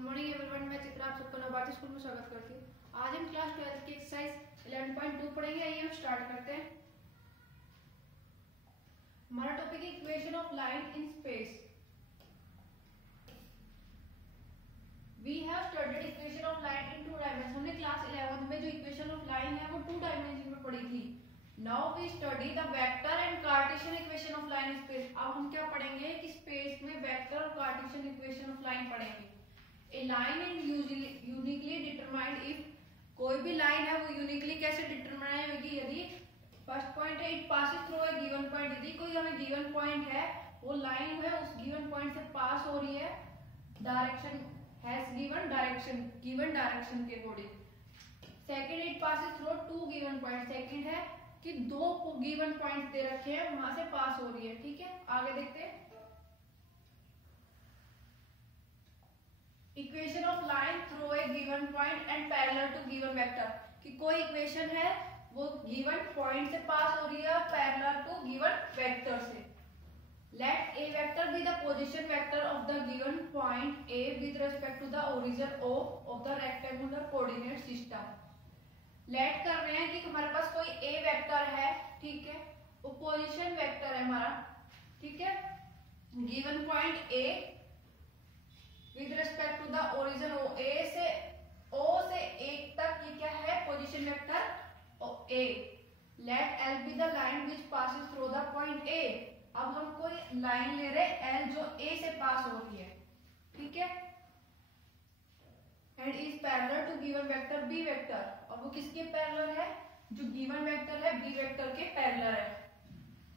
Good morning everyone, मैं चित्रा आप सबका नवभारती स्कूल में स्वागत करती हूँ। आज हम क्लास 12 की एक्सरसाइज 11.2 पढ़ेंगे। आइए हम स्टार्ट करते हैं। हमारा टॉपिक है equation of line in space. We have studied equation of line in 2 dimension. हमने क्लास 11 में जो इक्वेशन ऑफ लाइन है वो 2 डायमेंशन में पढ़ी थी। Now we study the vector and Cartesian equation of line in space. अब हम क्या पढ़ेंगे कि स्पेस में वेक्टर और कार्टेशियन इक्वेशन ऑफ लाइन पढ़ेंगे। A line is uniquely determined if कोई भी लाइन है वो यूनिकली कैसे डिटरमाइन होगी, यदि फर्स्ट पॉइंट है it passes through a given point. यदि कोई हमें गिवन पॉइंट है, वो लाइन है उस गिवन पॉइंट से पास हो रही है, डायरेक्शन हैज गिवन डायरेक्शन के according. Second it passes through 2 given point. Second है कि 2 गिवन पॉइंट दे रखे हैं, वहां से पास हो रही है। ठीक है, आगे देखते हैं। Equation of line through a given point and parallel to given vector. कि कोई इक्वेशन है वो गिवन पॉइंट से पास हो रही है पैरेलल टू गिवन वेक्टर से। Let A vector be the position vector of the given point A with respect to the origin O of the rectangular coordinate system. Let कर रहे हैं कि हमारे पास कोई ए वेक्टर है, ठीक है, वो पोजीशन वेक्टर है हमारा, ठीक है, given point A with respect to the origin O. O से 1 तक ये क्या है, position vector A. Let L be the line which passes through the point A. अब हम कोई लाइन ले रहे एल जो ए से पास हो रही है, ठीक है, and is parallel to given vector B vector. और वो किसके पैरेलल है, जो गिवन वेक्टर है बी वेक्टर के पैरेलल है।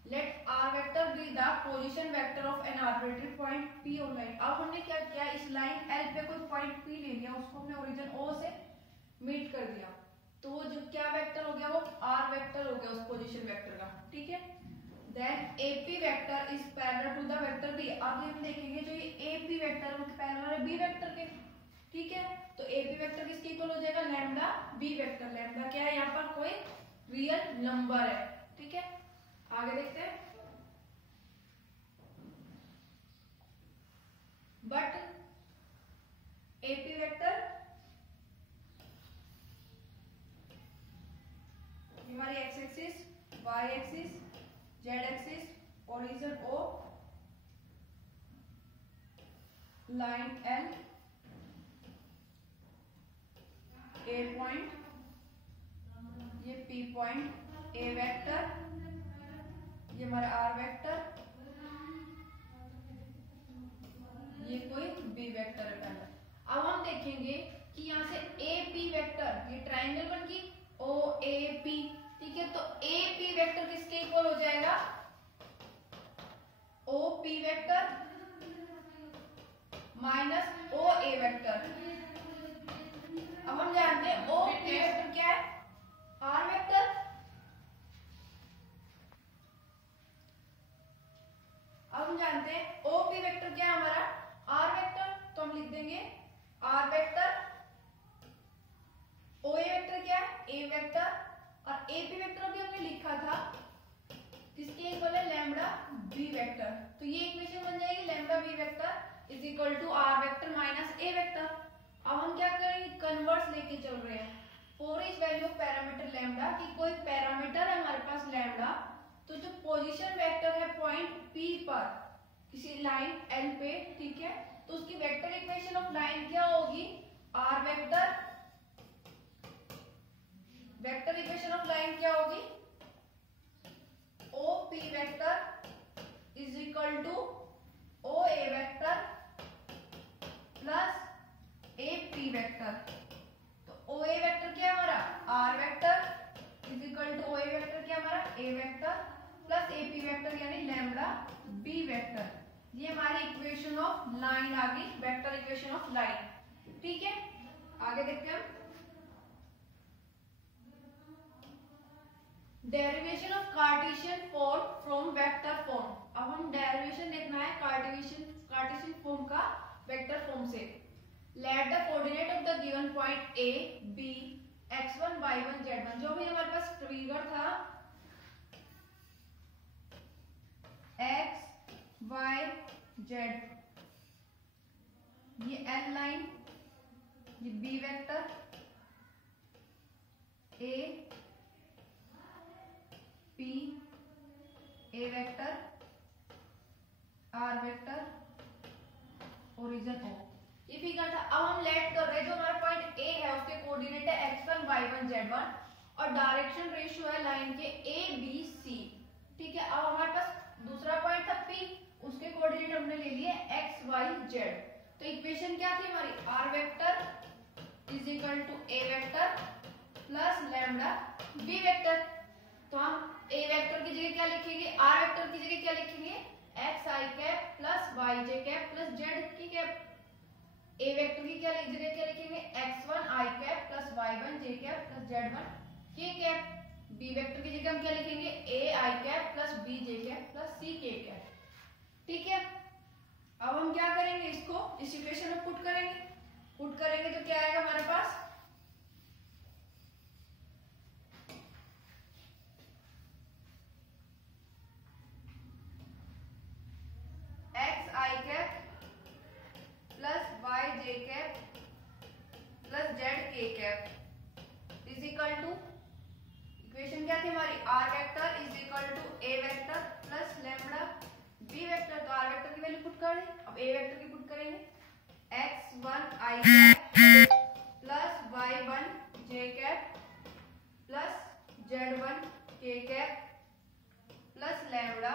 Let R vector be the position vector of an arbitrary point P on line। अब हमने क्या किया, इस लाइन L पे कोई पॉइंट P ले लिया, उसको हमने ओरिजिन O से मीट कर दिया, तो वो जो क्या वेक्टर हो गया, वो R वेक्टर हो गया उस पोजीशन वेक्टर का, ठीक है। Then AP vector is parallel to the vector B। अब हम देखेंगे जो ये AP वेक्टर वो पैरेलल है B वेक्टर के, ठीक है, तो AP वेक्टर किसके इक्वल हो जाएगा, लैम्डा B वेक्टर। लैम्डा क्या है, यहाँ पर कोई रियल नंबर है, ठीक है। आगे देखते हैं। बट एपी वेक्टर हमारी X axis, Y axis, Z axis, origin O, line L, A point, ये पी पॉइंट, ए वेक्टर, ये हमारा आर वेक्टर, ये कोई बी वेक्टर है पहला। अब हम देखेंगे कि यहाँ से ए पी वेक्टर, ये ट्राइंगल बन गई ओ ए पी, ठीक है, तो ए पी वेक्टर किसके इक्वल हो जाएगा, O P vector minus O A vector. अब हम जानते हैं ओ पी वेक्टर क्या है, आर वेक्टर। अब हम जानते हैं ओ पी वेक्टर क्या है हमारा, आर वेक्टर, तो हम लिख देंगे are vector. O A vector क्या है, ए वेक्टर, और ए पी वेक्टर भी हमने लिखा था किसके इक्वल है, लैम्डा बी वेक्टर। तो ये इक्वेशन बन जाएगी lambda B vector is equal to R vector minus A vector. अब हम क्या करेंगे, कन्वर्स लेके चल रहे हैं for each value of parameter lambda. कि कोई पैरामीटर है हमारे पास लैम्डा, तो जो पोजीशन वेक्टर है पॉइंट P पर किसी लाइन L पे, ठीक है, तो उसकी वेक्टर इक्वेशन ऑफ लाइन क्या होगी, R vector. Vector equation of line क्या होगी, OP vector is equal to OA vector plus AP vector. तो OA वेक्टर क्या है हमारा, R vector is equal to OA vector क्या हमारा, A vector plus AP vector यानी लैम्डा B वेक्टर। ये हमारी इक्वेशन ऑफ लाइन आ गई, वेक्टर इक्वेशन ऑफ लाइन, ठीक है। आगे देखते हैं हम derivation of Cartesian form from vector form. अब हम डेरिवेशन देखना है कार्टेशियन फॉर्म का वेक्टर फॉर्म से। Let the coordinate of the given point A B x1 y1 z1, जो भी हमारे पास ट्रिगर था x y z, ये L लाइन ये B vector, A P, A vector, R vector, origin O, ये फिगर था। अब हम लेट कर रहे हैं, जो हमारा पॉइंट ए है उसके कोऑर्डिनेट है x1 y1 z1 और डायरेक्शन रेशियो है लाइन के ए बी सी, ठीक है। अब हमारे पास दूसरा पॉइंट था P, उसके कोऑर्डिनेट हमने ले लिए x y z। तो इक्वेशन क्या थी हमारी, r vector is equal to A vector plus lambda b vector. तो हम ए वेक्टर की जगह क्या लिखेंगे, r वेक्टर की जगह क्या लिखेंगे, x i cap plus y j cap plus z K cap. A vector की क्या जगह क्या लिखेंगे, x1 i cap plus y1 j cap plus z1 k cap. B vector की जगह हम क्या लिखेंगे, a i cap plus b j cap plus c k cap, ठीक है। अब हम क्या करेंगे, इसको इस इक्वेशन में पुट करेंगे। पुट करेंगे तो क्या आएगा हमारे पास, x i cap plus y j cap plus z k cap is equal to, equation क्या थी हमारी, r vector is equal to a vector plus lambda b vector. तो r वेक्टर की वैल्यू पुट कर दें, अब a वेक्टर की put करेंगे, x1 i cap plus y1 j cap plus z1 k cap plus lambda.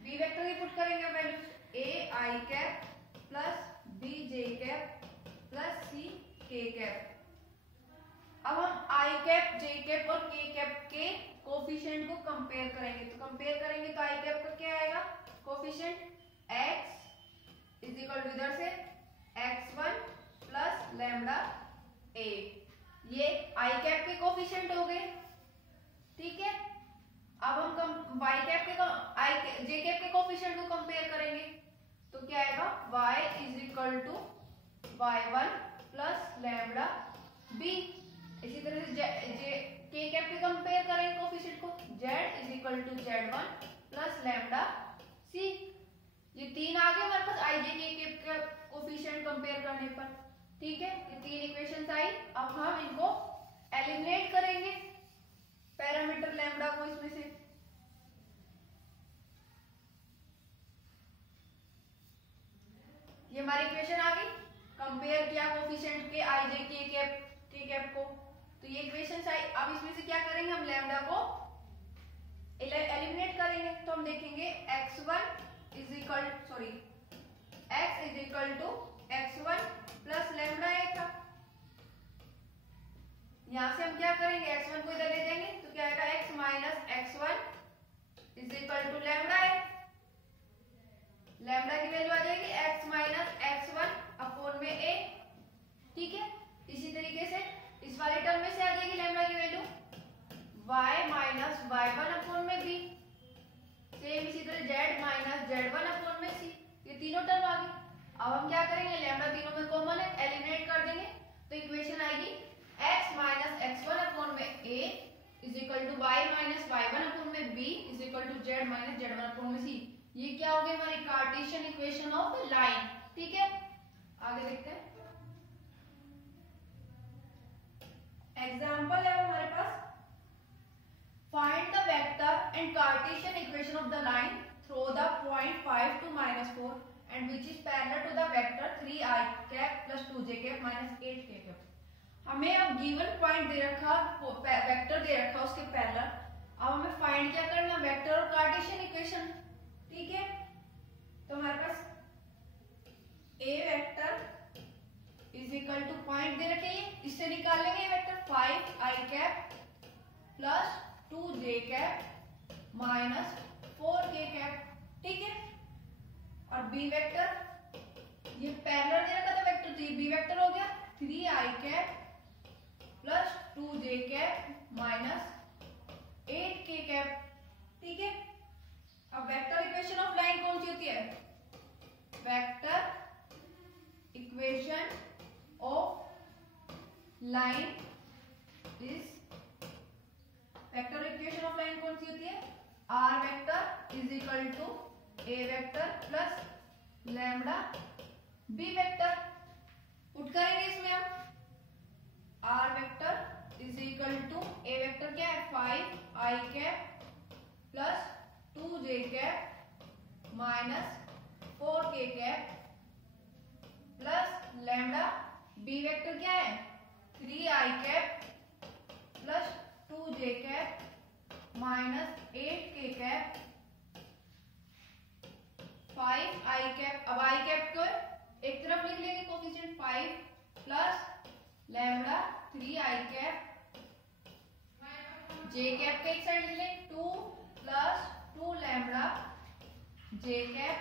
b vector की put करेंगे value, a i cap plus b j cap plus c k cap. अब हम i cap, j cap और k cap के coefficient को compare करेंगे। तो compare करेंगे तो i कैप का क्या आएगा, coefficient x is equal to इधर से x1 प्लस लैम्डा a, ये i कैप के कोफिशिएंट हो गए, ठीक है। अब हम y कैप के j कैप के कोफिशिएंट को कंपेयर करेंगे तो क्या आएगा, y is equal to y1 plus lambda b। इसी तरह से k कैप के कंपेयर करेंगे कोफिशिएंट को, z is equal to z1 plus lambda c। ये तीन आ गए हमारे पास i j k कैप का कोफिशिएंट कंपेयर करने पर, ठीक है। ये तीन इक्वेशंस आई। अब हम इनको एलिमिनेट करेंगे पैरामीटर लैम्डा को इसमें से। ये हमारी इक्वेशन आ गई, कंपेयर किया कोफिशिएंट के i j k कैप को, तो ये इक्वेशंस आई। अब इसमें से क्या करेंगे, हम लैम्डा को एलिमिनेट करेंगे। तो हम देखेंगे x1 is equal sorry x is equal to x1 plus lambda a था। यहां से हम क्या करेंगे, x1 को इधर ले जाएंगे तो क्या आएगा, x minus x1 is equal to lambda a। Lambda की वैल्यू आ जाएगी x माइनस x1 अपॉन में a, ठीक है। इसी तरीके से इस वाले टर्म में से आ जाएगी लैम्डा की value y minus y1 upon में b, सेम इसी तरह z माइनस z1 अपॉन में c। ये तीनों टर्म आ गई। अब हम क्या करेंगे, लैम्डा तीनों में कॉमन है, एलिमिनेट कर देंगे तो इक्वेशन आएगी x माइनस x1 अपॉन में a is equal to y minus y1 upon में b is equal to z minus z1 upon में c। ये क्या हो गई हमारी कार्टेशियन इक्वेशन ऑफ लाइन, ठीक है। आगे देखते हैं, एग्जाम्पल है हमारे पास, find the vector and Cartesian equation of the line through the point 5 to -4 and which is parallel to the vector 3i cap plus 2j cap minus 8k cap. हमें अब गिवन पॉइंट दे रखा, vector दे रखा उसके parallel. अब हमें find क्या करना, vector और कार्टेशियन इक्वेशन, ठीक है। तो हमारे पास a vector is equal to point दे रखे, इससे निकाल लेंगे vector 5i cap plus 2j cap minus 4k cap, ठीक है। और b वेक्टर, ये पैरेलल दे रखा था वेक्टर, तो ये b वेक्टर हो गया 3i cap plus 2j cap minus 8k cap, ठीक है। अब वेक्टर इक्वेशन ऑफ लाइन कौन सी होती है, vector equation of line is, vector equation of line कौन सी होती है, r vector is equal to a vector plus lambda b vector. Put करेंगे इसमें हम r vector is equal to A vector क्या है 5 i cap plus 2 j cap minus 4 k cap plus lambda. B vector क्या है 3 i cap plus 2 j cap minus 8 k cap 5 i cap. अब आई cap को एक तरफ लिख लेंगे coefficient 5 plus lambda 3 i cap, J cap के एक साइड लिख लेंगे 2 प्लस 2 लैम्डा जे कैप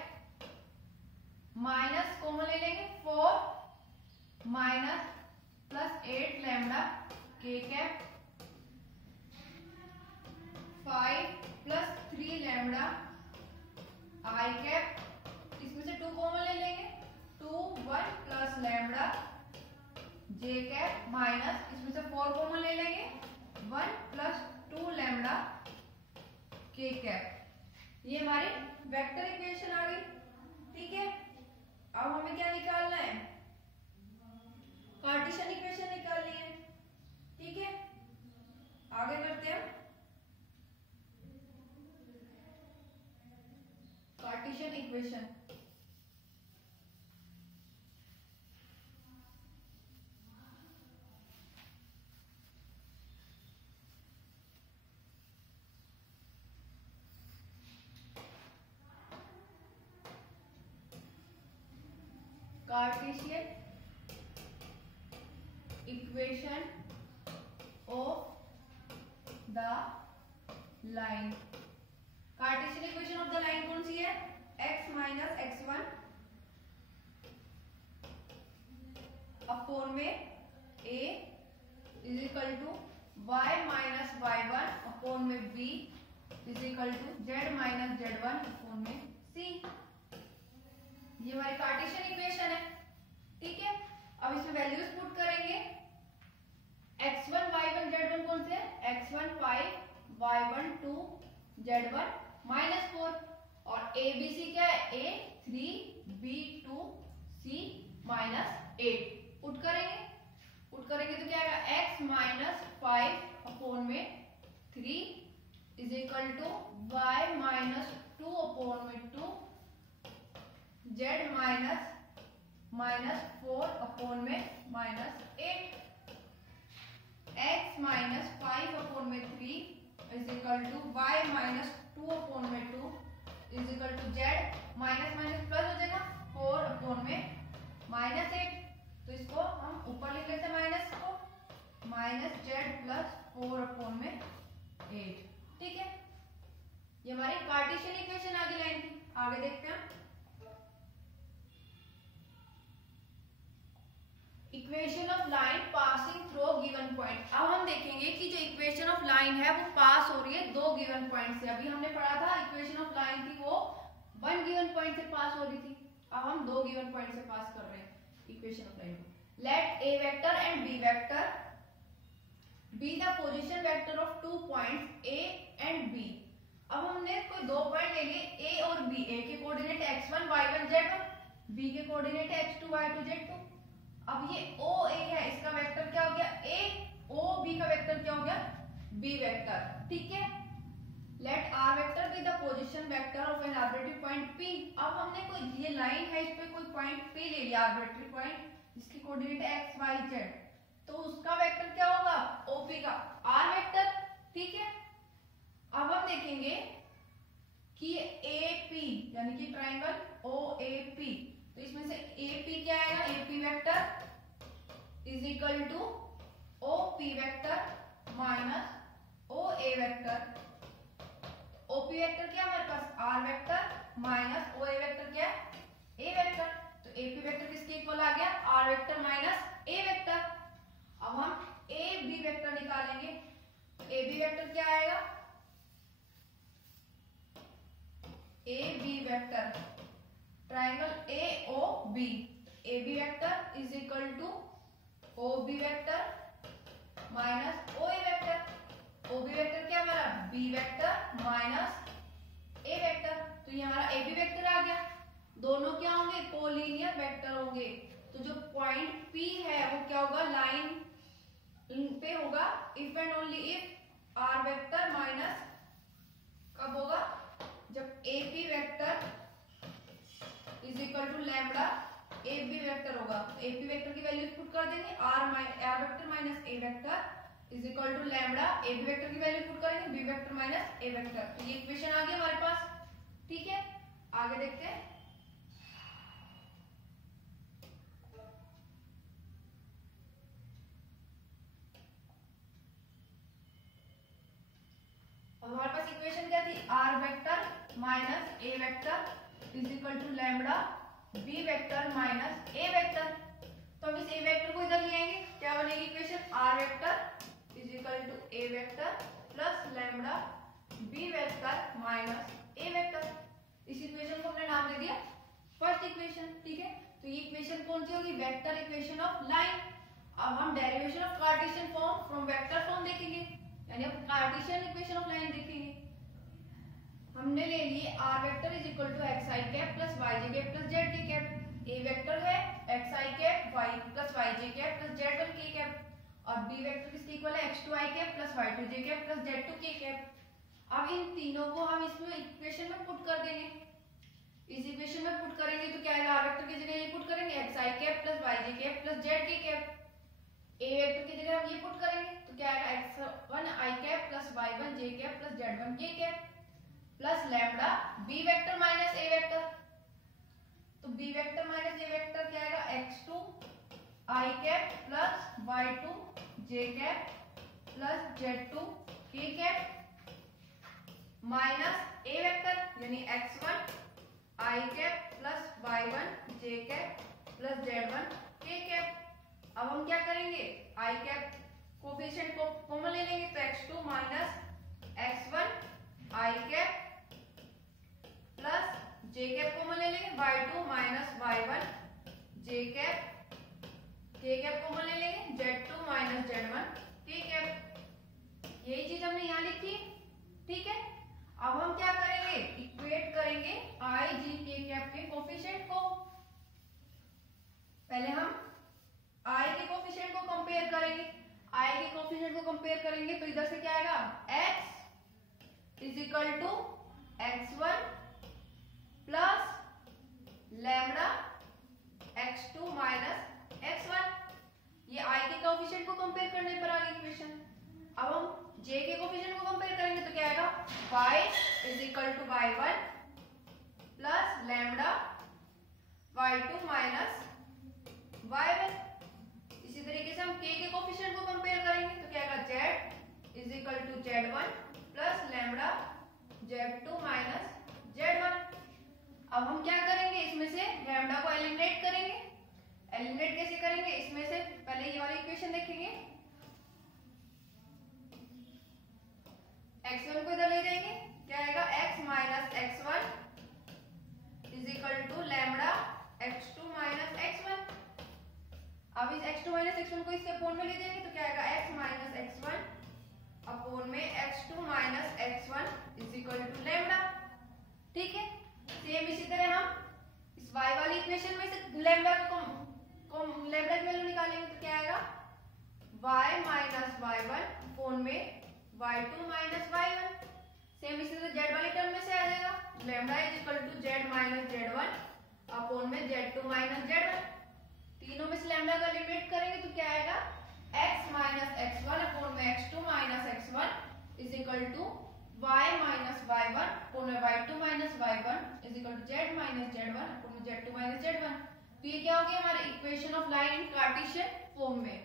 माइनस कॉमन ले लेंगे 4 माइनस प्लस 8 लैम्डा के कैप 5 प्लस 3 लैम्डा आई कैप, इसमें से 2 कॉमन ले लेंगे 2 1 प्लस लैम्डा जे कैप माइनस इसमें से 4 कॉमन ले लेंगे 1 प्लस 2 लैम्डा के कैप। ये हमारी वेक्टर इक्वेशन आ गई। ठीक है, अब हमें क्या निकालना है कार्टेशियन इक्वेशन निकालनी है। ठीक है, आगे करते हैं Cartesian equation. Cartesian equation of the line. Cartesian equation of the line कौन सी है x माइनस x1 अपॉन में a is equal to y minus y1 upon में b is equal to z minus z1 upon में c। ये हमारी Cartesian equation है। ठीक है, अब इसमें वैल्यूज पुट करेंगे। x1 y1 z1 कौन से है x1 5 y1 2 z1 माइनस 4 और a b c क्या है a 3 b 2 c minus 8। Put करेंगे तो क्या आएगा x माइनस 5 अपॉन में 3 is equal to y minus 2 upon में 2 z माइनस 4 अपॉन में माइनस 8 x माइनस 5 अपॉन में 3 is equal to y minus 2 upon में 2 is equal to z minus minus plus हो जाएगा 4 अपॉन में माइनस 8। तो इसको हम ऊपर लिख लेते हैं माइनस को माइनस z प्लस 4 अपॉन में 8। ठीक है, ये हमारी कार्टेशियन इक्वेशन आगे लाइन थी। आगे देखते हैं equation of line passing through given point. अब हम देखेंगे कि जो इक्वेशन ऑफ लाइन है वो पास हो रही है 2 गिवन पॉइंट से। अभी हमने पढ़ा था इक्वेशन ऑफ लाइन थी वो 1 गिवन पॉइंट से पास हो रही थी, अब हम 2 गिवन पॉइंट से पास कर रहे हैं इक्वेशन ऑफ लाइन को। Let A vector and b vector be the position vector of 2 points A and B. अब हमने कोई 2 पॉइंट ले लिए ए और बी। ए के coordinate x1 y1 z1, B के कोऑर्डिनेट x2 y2 z2। अब ये ओ ए है, इसका वेक्टर क्या हो गया ए, ओ बी का वेक्टर क्या हो गया बी वेक्टर। ठीक है, let r vector be the position vector of an arbitrary point P. अब हमने कोई ये लाइन है, इस पे कोई पॉइंट पी ले लिया आर्बिट्ररी पॉइंट, जिसकी कोऑर्डिनेट है एक्स वाई जेड, तो उसका वेक्टर क्या होगा ओपी का आर वेक्टर। ठीक है, अब हम देखेंगे कि ए पी यानी कि ट्राइंगल ओ ए पी, तो इसमें से AP क्या आएगा AP vector is equal to OP vector minus OA vector. OP vector क्या हमारे पास R vector minus OA vector क्या है A वेक्टर। तो AP वेक्टर किसके इक्वल आ गया R vector minus A vector. अब हम AB वेक्टर निकालेंगे। AB वेक्टर क्या आएगा AB vector triangle AOB, AB vector is equal to OB vector minus OA vector. OB vector क्या हमारा B vector minus A vector. तो ये हमारा AB वेक्टर आ गया। दोनों क्या होंगे कोलिनियर वेक्टर होंगे। तो जो पॉइंट P है वो क्या होगा लाइन पे होगा if and only if r vector minus, कब होगा, जब A P vector is equal to lambda A B vector होगा। ए पी वेक्टर की वैल्यू पुट कर देंगे, are vector minus A vector is equal to lambda A B vector की value put करेंगे b vector minus ए vector. तो ये equation आ गई हमारे पास, ठीक है। आगे देखते हैं। हमारे पास इक्वेशन क्या थी, r vector minus A vector is equal to lambda B vector minus A vector. तो हम इस ए वेक्टर को इधर ले आएंगे, क्या बनेगी equation, r vector is equal to A vector plus lambda B vector minus A vector. इस इक्वेशन को हमने नाम दे दिया फर्स्ट इक्वेशन, ठीक है। तो ये इक्वेशन कौन सी होगी, वेक्टर इक्वेशन ऑफ लाइन। अब हम derivation of Cartesian form from vector form देखेंगे, यानी अब कार्टेशियन इक्वेशन ऑफ लाइन देखेंगे। हमने ले लिए r vector is equal to x I cap plus Y J cap plus Z के कैप। ए वेक्टर है एक्स आई कैप वाई प्लस वाई जे cap plus Z one के कैप और बी वेक्टर किसके equal है एक्स टू आई cap plus Y two जे cap plus Z two के cap. अब इन तीनों को हम इसमें इक्वेशन में पुट कर देंगे। इस इक्वेशन में पुट करेंगे तो क्या आएगा, आर वेक्टर की जगह ये पुट करेंगे एक्स आई कैप प्लस वाई जे कैप प्लस जेड के कैप। ए वेक्टर की जगह हम ये पुट करेंगे तो क्या आएगा एक्स वन आई कैप प्लस वाई वन जे कैप प्लस जेड वन के cap plus lambda B vector minus ए वेक्टर। तो बी वेक्टर माइनस ए वेक्टर क्या आएगा, एक्स टू आई कैप प्लस वाई टू जे कैप प्लस जेड टू के cap minus ए vector यानी x one आई cap plus Y one जे cap plus Z one के cap. अब हम क्या करेंगे, आई कैप कोफिशिएंट को कॉमन ले लेंगे तो x two minus x one आई cap plus j cap common ले लेंगे y two minus y one जे कैप, के कैप कॉमन ले लेंगे z two minus z one के कैप। यही चीज हमने यहाँ लिखी, ठीक है। अब हम क्या करेंगे, इक्वेट करेंगे आई जी के कैप के कोफिशिएंट को। पहले हम आई के कोफिशिएंट को कंपेयर करेंगे। आई के कोफिशिएंट को कंपेयर करेंगे तो इधर से क्या आएगा, x is equal to x one plus lambda x two minus x one. ये आई के कोफिशिएंट को कंपेयर करने पर आ गई इक्वेशन। अब हम j के कोफिशिएंट को कंपेयर करेंगे तो क्या आएगा, y is equal to y one plus lambda y two minus y one. इसी तरीके से हम k के कोफिशिएंट को कंपेयर करेंगे तो क्या आएगा, z is equal to z one plus lambda z two minus z one. अब हम क्या करेंगे, इसमें से लैम्बडा को एलिमिनेट करेंगे। एलिमिनेट कैसे करेंगे, इसमें से पहले ये वाली इक्वेशन देखेंगे, x1 को इधर ले जाएंगे, क्या आएगा x minus x one is equal to lambda x2 minus x1। अब इस x2 माइनस x1 को इसके अपोन में ले जाएंगे तो क्या आएगा x माइनस x1 अपोन में x2 minus x1 is equal to lambda, ठीक है। सेम इसी तरह हम इस y वाली इक्वेशन में से लैम्बडा को लैम्बडा की वैल्यू निकालेंगे तो क्या आएगा, y माइनस y1 अपोन में y2 माइनस y1। सेम इसी तरह z वाली टर्म में से आ जाएगा, lambda is equal to z minus z1 upon में z2 माइनस z1। तीनों में से लैम्बडा का एलिमिनेट करेंगे तो क्या आएगा, x माइनस x1 अपोन में x2 minus x1 is equal to y minus y1 upon में y2 minus y1 is equal to z minus z1 upon में z2 माइनस z1। तो ये क्या हो गया, हमारे equation of line in Cartesian form में।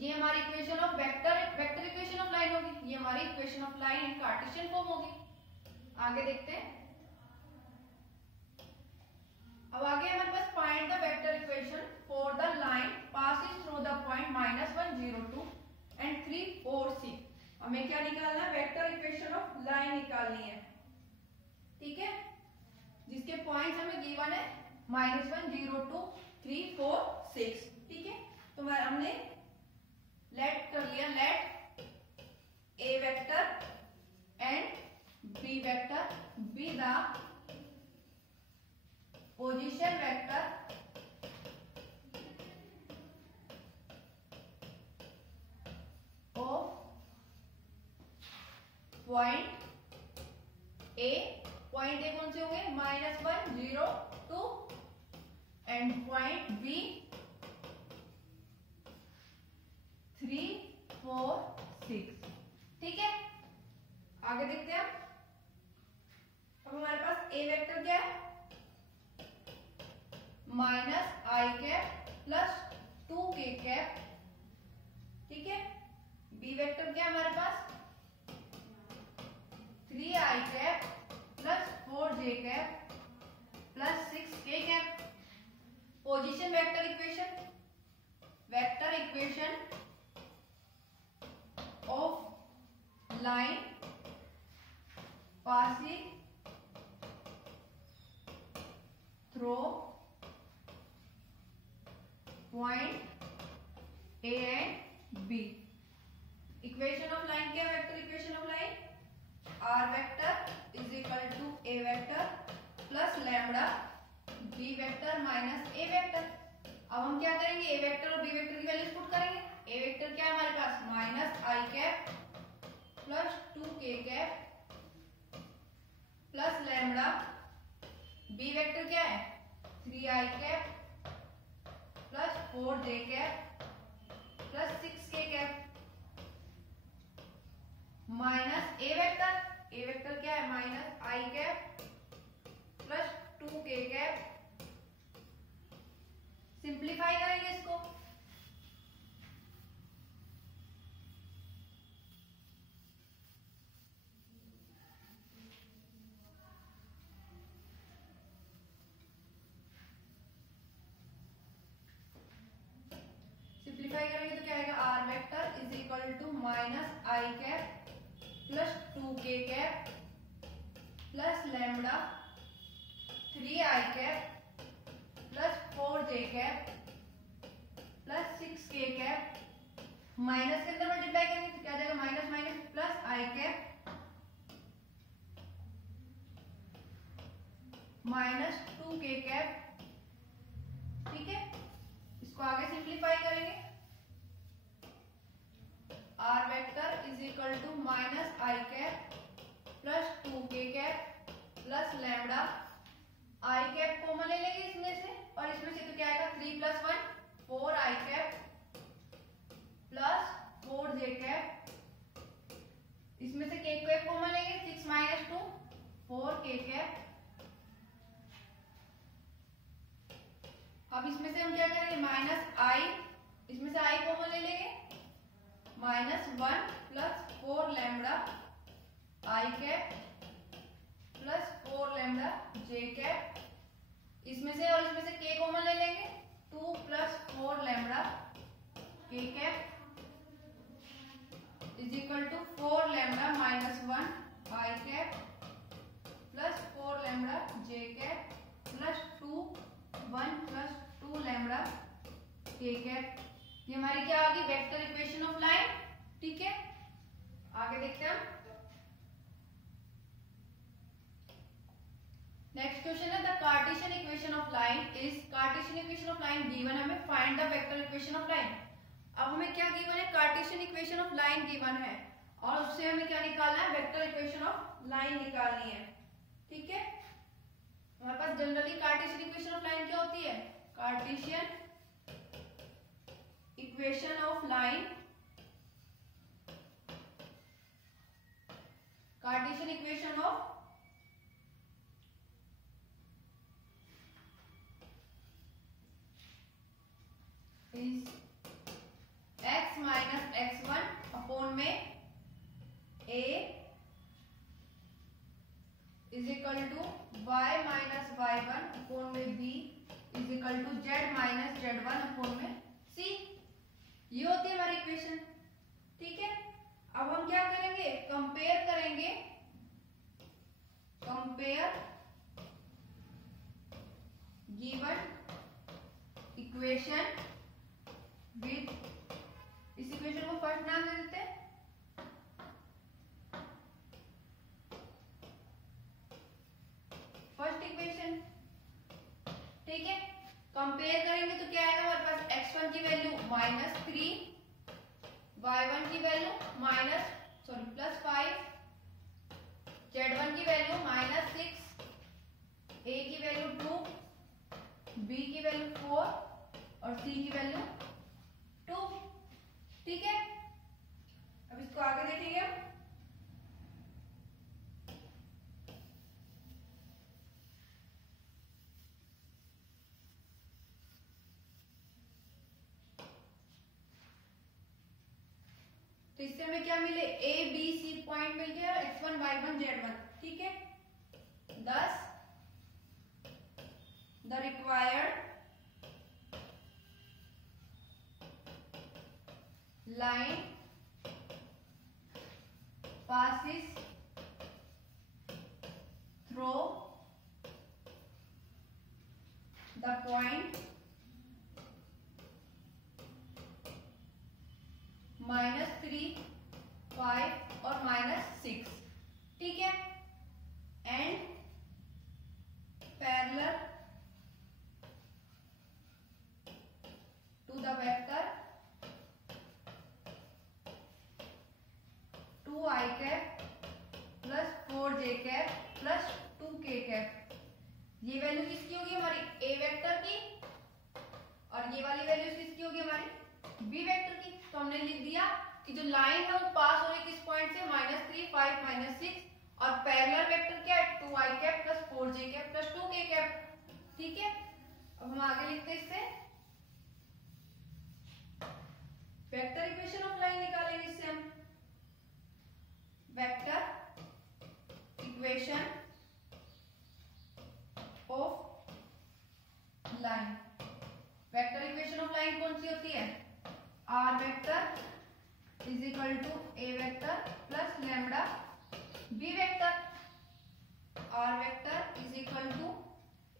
ये हमारी equation of vector equation of line होगी, ये हमारी equation of line in Cartesian form होगी। आगे देखते हैं। अब आगे हमारे पास find the vector equation for the line passing through the point -1 0 2 and 3 4 6। हमें क्या निकालना है, वेक्टर इक्वेशन ऑफ लाइन निकालनी है, ठीक है, जिसके पॉइंट्स हमें गिवन है -1 0 2 3 4 6, ठीक है। तो हमने लेट कर लिया, let a vector and b vector be the position vector point A कौन से होंगे, -1 0 2 एंड पॉइंट बी 3 4 6। ठीक है, आगे देखते हैं। अब हमारे पास ए वेक्टर क्या है, -i प्लस 2k। ठीक है, बी वेक्टर क्या है हमारे पास, 3i plus 4j plus 6k। Position vector equation of line passing through point A and B. Equation of line क्या है, vector equation of line, r vector is equal to A vector plus lambda B vector minus A vector. अब हम क्या करेंगे, a vector और b vector की values put करेंगे। A vector क्या है हमारे पास, -i plus 2k plus lambda, B vector क्या है 3i plus 4j plus 6k minus ए वेक्टर क्या है -i प्लस 2k। सिंप्लीफाई करेंगे इसको, करेंगे तो क्या आएगा, r vector is equal to -i plus 2k plus lambda 3i plus 4j plus 6k। Minus के अंदर मल्टीप्लाई करेंगे तो क्या जाएगा, minus minus plus i minus 2k। ठीक है, इसको आगे सिंप्लीफाई करेंगे, r vector is equal to -i plus 2k plus lambda, i common ले लेंगे इसमें से, और इसमें से तो क्या आएगा 3 + 1 4i प्लस 4j। इसमें से k को एक कॉमन लेंगे, 6 - 2 4k। अब इसमें से हम क्या करेंगे, -i, इसमें से i कॉमन ले लेंगे, -1 plus 4 lambda i plus 4 lambda j। इसमें से और इसमें से k कॉमन ले लेंगे, 2 + 4 lambda k is equal to 4 lambda -1 i plus 4 lambda j plus 2 1 + 2 lambda k। ये हमारी क्या आ गई, वेक्टर इक्वेशन ऑफ लाइन। ठीक है, आगे देखते हैं हम। नेक्स्ट क्वेश्चन है, the Cartesian equation of line is, Cartesian equation of line given, हमें find the vector equation of line. अब हमें क्या गिवन है, Cartesian equation of line given है, और उससे हमें क्या निकालना है, वेक्टर इक्वेशन ऑफ लाइन निकालनी है। ठीक है, हमारे पास generally Cartesian equation of line क्या होती है, Cartesian equation of line, Cartesian equation of is x - x1 upon में a is equal to y - y1 upon में b is equal to z - z1 upon में c। ये होती है हमारी इक्वेशन। ठीक है, अब हम क्या करेंगे, कंपेयर करेंगे, कंपेयर गिवन इक्वेशन विद, इस इक्वेशन को फर्स्ट नाम दे देते हैं फर्स्ट इक्वेशन। ठीक है, कंपेयर करेंगे तो क्या आएगा हमारे पास, x1 की वैल्यू -3, y1 की वैल्यू +5, Z1 की वैल्यू -6, A की वैल्यू 2, B की वैल्यू 4 और C की वैल्यू 2। ठीक है, अब इसको आगे देखेंगे। तो इससे हमें क्या मिले, A B C पॉइंट मिल गया और X1 Y1 Z1। ठीक है, thus the required line passes through the point -3, 5 और -6। ठीक है, and parallel to the vector 2i cap plus 4j cap plus 2k cap. ये वैल्यू किसकी होगी, हमारी a वेक्टर की, और ये वाली वैल्यू किसकी होगी, हमारी b वेक्टर की। तो हमने लिख दिया कि जो लाइन है वो पास हो रही है किस पॉइंट से, -3, 5, -6, और पैरेलल वेक्टर क्या है, 2i cap plus 4j cap plus 2k cap. ठीक है, अब हम आगे लिखते हैं इससे वेक्टर इक्वेशन ऑफ लाइन निकालेंगे। इससे हम vector equation of line, vector equation of line कौन सी होती है, r vector is equal to a vector plus lambda b vector. r vector is equal to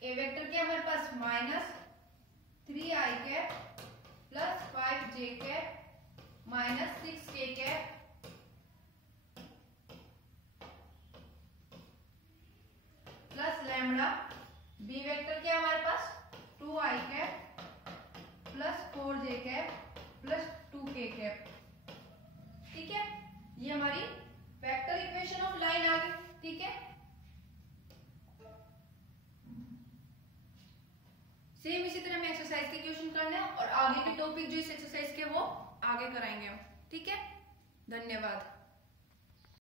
a vector क्या हमारे पास -3i cap plus 5j cap -6k cap plus lambda. b vector क्या हमारे पास 2i cap plus 4j cap plus 2k cap. ठीक है, ये हमारी वेक्टर इक्वेशन ऑफ लाइन आ गई। ठीक है, सेम इसी तरह में एक्सरसाइज के क्वेश्चन करने हैं और आगे के टॉपिक जो इस एक्सरसाइज के वो आगे कराएंगे हम। ठीक है, धन्यवाद।